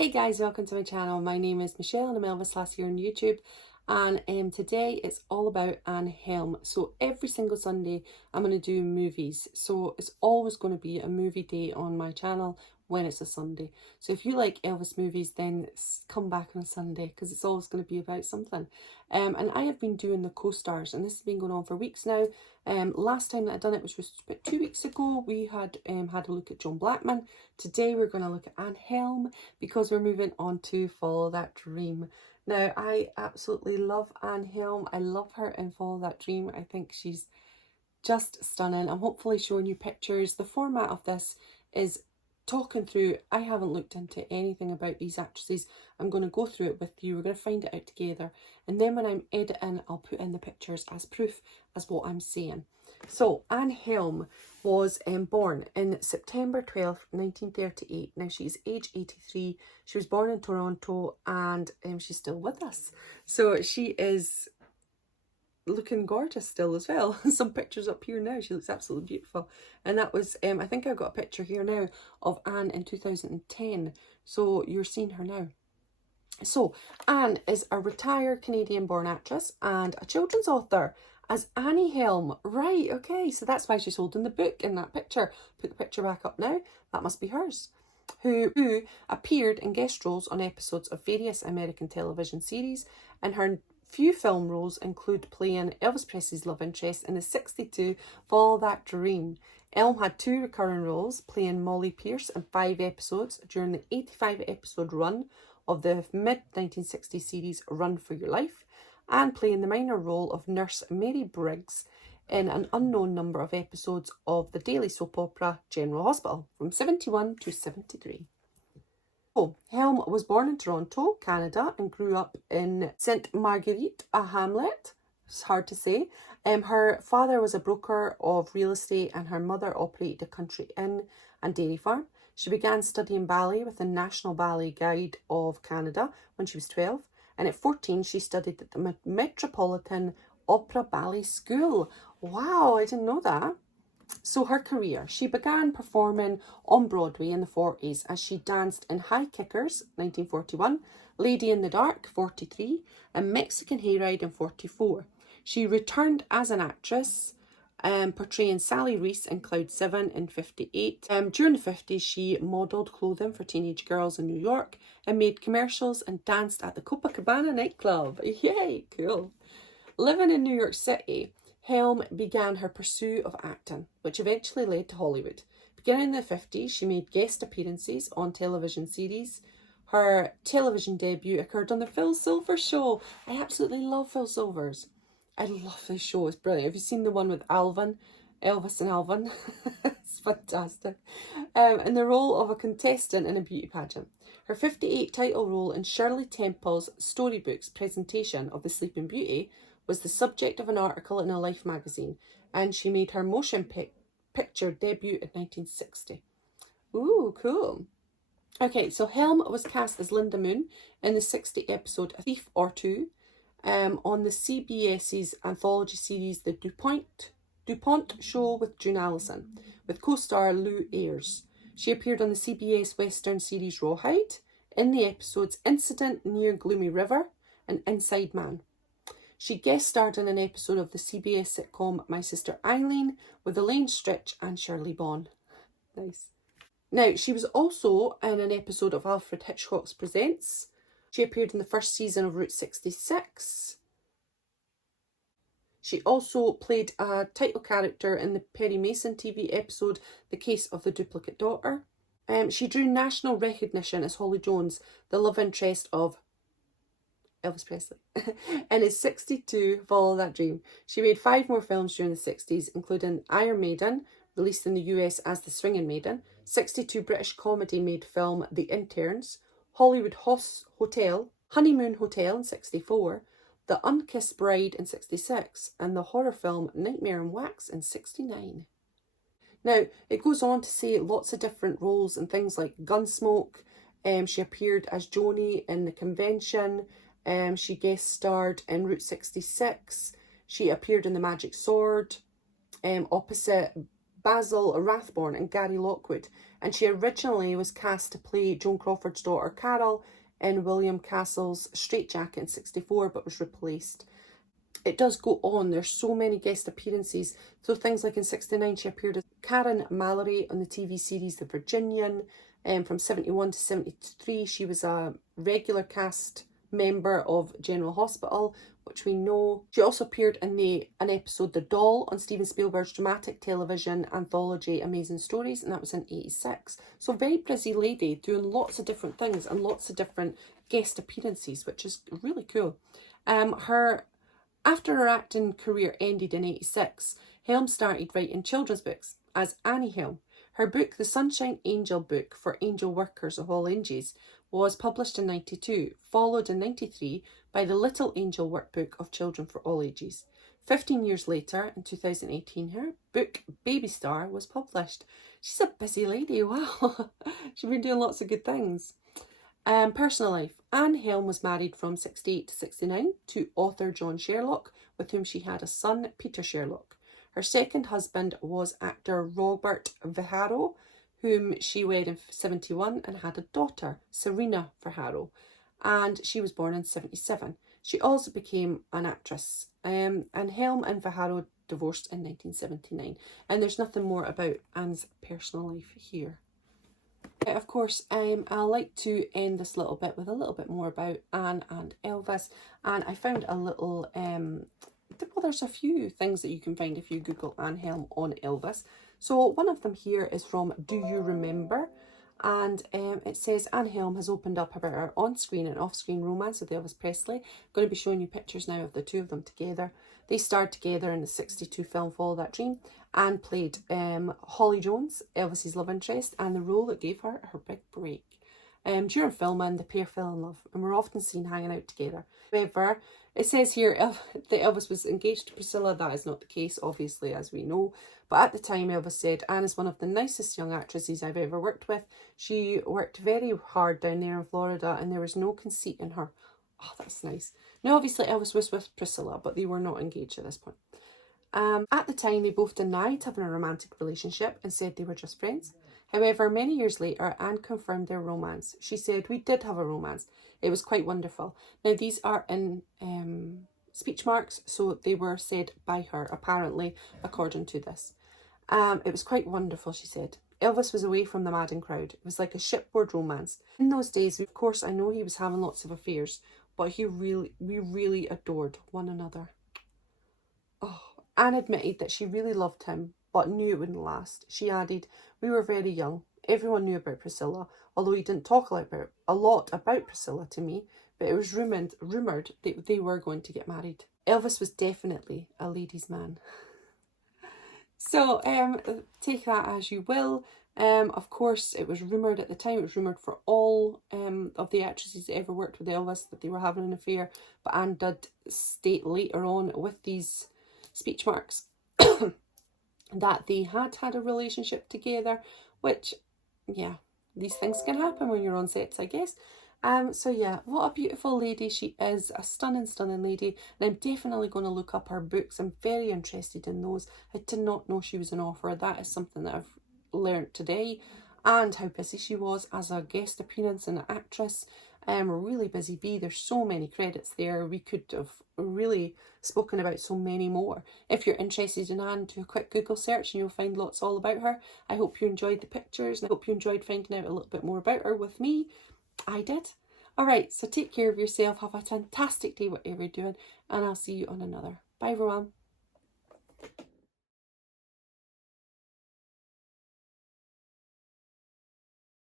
Hey guys, welcome to my channel. My name is Michelle and I'm Elvis here on YouTube, and today it's all about Helm. So every single Sunday I'm going to do movies, so it's always going to be a movie day on my channel when it's a Sunday. So if you like Elvis movies, then come back on a Sunday because it's always going to be about something. And I have been doing the CoStars, and this has been going on for weeks now. Last time that I'd done it was just about 2 weeks ago. We had had a look at John Blackman. Today we're going to look at Helm because we're moving on to Follow That Dream. Now, I absolutely love Helm. I love her in Follow That Dream. I think she's just stunning. I'm hopefully showing you pictures. The format of this is talking through. I haven't looked into anything about these actresses. I'm going to go through it with you. We're going to find it out together, and then when I'm editing, I'll put in the pictures as proof as what I'm saying. So Helm was born in September 12th, 1938. Now she's age 83. She was born in Toronto, and she's still with us. So she is looking gorgeous still as well. Some pictures up here now. She looks absolutely beautiful. And that was, I think I've got a picture here now of Anne in 2010. So you're seeing her now. So Anne is a retired Canadian-born actress and a children's author as Annie Helm. Right, okay, so that's why she's holding the book in that picture. Put the picture back up now. That must be hers. Who appeared in guest roles on episodes of various American television series, and her few film roles include playing Elvis Presley's love interest in the 1962 Follow That Dream. Helm had 2 recurring roles, playing Molly Pierce in 5 episodes during the 85 episode run of the mid-1960s series Run For Your Life, and playing the minor role of Nurse Mary Briggs in an unknown number of episodes of the daily soap opera General Hospital from 71 to 73. Helm was born in Toronto, Canada, and grew up in Sainte Marguerite, a hamlet. It's hard to say. Her father was a broker of real estate, and her mother operated a country inn and dairy farm. She began studying ballet with the National Ballet Guide of Canada when she was 12, and at 14 she studied at the Metropolitan Opera Ballet School. Wow, I didn't know that. So her career, she began performing on Broadway in the 40s as she danced in High Kickers, 1941, Lady in the Dark, 43, and Mexican Hayride in 44. She returned as an actress, portraying Sally Reese in Cloud 7 in 58. During the 50s, she modelled clothing for teenage girls in New York and made commercials and danced at the Copacabana nightclub. Yay, cool. Living in New York City, Helm began her pursuit of acting, which eventually led to Hollywood. Beginning in the 50s, she made guest appearances on television series. Her television debut occurred on the Phil Silvers Show. I absolutely love Phil Silvers. I love this show, it's brilliant. Have you seen the one with Alvin? Elvis and Alvin? It's fantastic. In the role of a contestant in a beauty pageant. Her 58 title role in Shirley Temple's Storybooks presentation of The Sleeping Beauty was the subject of an article in a Life magazine, and she made her motion picture debut in 1960. Ooh, cool. Okay, so Helm was cast as Linda Moon in the 60 episode A Thief or Two on the CBS's anthology series The DuPont Show with June Allison, with co-star Lou Ayres. She appeared on the CBS Western series Rawhide in the episodes Incident Near Gloomy River and Inside Man. She guest starred in an episode of the CBS sitcom My Sister Eileen with Elaine Stritch and Shirley Baughan. Nice. Now, she was also in an episode of Alfred Hitchcock's Presents. She appeared in the first season of Route 66. She also played a title character in the Perry Mason TV episode The Case of the Duplicate Daughter. She drew national recognition as Holly Jones, the love interest of Elvis Presley, in his 1962 Follow That Dream. She made 5 more films during the 60s, including Iron Maiden, released in the US as The Swingin' Maiden, 1962 British comedy-made film The Interns, Hollywood Hotel, Honeymoon Hotel in 1964, The Unkissed Bride in 1966, and the horror film Nightmare on Wax in 1969. Now, it goes on to say lots of different roles and things like Gunsmoke. She appeared as Joni in The Convention. She guest starred in Route 66. She appeared in The Magic Sword, opposite Basil Rathbone and Gary Lockwood, and she originally was cast to play Joan Crawford's daughter Carol in William Castle's Strait Jacket in '64, but was replaced. It does go on, there's so many guest appearances, so things like in '69 she appeared as Karen Mallory on the TV series The Virginian, and from '71 to '73 she was a regular cast member of General Hospital, which we know. She also appeared in an episode The Doll on Steven Spielberg's dramatic television anthology Amazing Stories, and that was in '86. So very busy lady, doing lots of different things and lots of different guest appearances, which is really cool. After her acting career ended in '86, Helm started writing children's books as Annie Helm. Her book, The Sunshine Angel Book for Angel Workers of All Ages, was published in '92, followed in '93 by the Little Angel Workbook of Children for All Ages. 15 years later, in 2018, her book Baby Star was published. She's a busy lady, wow. She's been doing lots of good things. Personal life. Anne Helm was married from '68 to '69 to author John Sherlock, with whom she had a son, Peter Sherlock. Her second husband was actor Robert Viharo, whom she wed in '71 and had a daughter, Serena Viharo, and she was born in '77. She also became an actress, and Helm and Viharo divorced in 1979, and there's nothing more about Anne's personal life here. Of course, I like to end this little bit with a little bit more about Anne and Elvis, and I found a little, well, there's a few things that you can find if you Google Anne Helm on Elvis. So one of them here is from Do You Remember? And it says Anne Helm has opened up about her on-screen and off-screen romance with Elvis Presley. I'm going to be showing you pictures now of the two of them together. They starred together in the '62 film Follow That Dream. Anne played Holly Jones, Elvis's love interest, and the role that gave her her big break. During filming, the pair fell in love and were often seen hanging out together. However, it says here that Elvis was engaged to Priscilla. That is not the case, obviously, as we know. But at the time, Elvis said, Anne is one of the nicest young actresses I've ever worked with. She worked very hard down there in Florida and there was no conceit in her. Oh, that's nice. Now, obviously, Elvis was with Priscilla, but they were not engaged at this point. At the time, they both denied having a romantic relationship and said they were just friends. However, many years later, Anne confirmed their romance. She said, we did have a romance. It was quite wonderful. Now, these are in speech marks, so they were said by her, apparently, according to this. It was quite wonderful, she said. Elvis was away from the madding crowd. It was like a shipboard romance. In those days, of course, I know he was having lots of affairs, but we really adored one another. Oh, Anne admitted that she really loved him, but knew it wouldn't last. She added, we were very young. Everyone knew about Priscilla, although he didn't talk a lot about Priscilla to me, but it was rumoured that they were going to get married. Elvis was definitely a ladies' man. So take that as you will. Of course, it was rumoured at the time, it was rumoured for all of the actresses that ever worked with Elvis that they were having an affair, but Anne did state later on with these speech marks that they had a relationship together, which, yeah, these things can happen when you're on sets, I guess. So yeah, what a beautiful lady she is, a stunning lady, and I'm definitely going to look up her books. I'm very interested in those. I did not know she was an author. That is something that I've learnt today, and how busy she was as a guest appearance and an actress. A really busy bee. There's so many credits there. We could have really spoken about so many more. If you're interested in Anne, do a quick Google search and you'll find lots all about her. I hope you enjoyed the pictures and I hope you enjoyed finding out a little bit more about her with me. I did. Alright, so take care of yourself. Have a fantastic day, whatever you're doing, and I'll see you on another. Bye, everyone.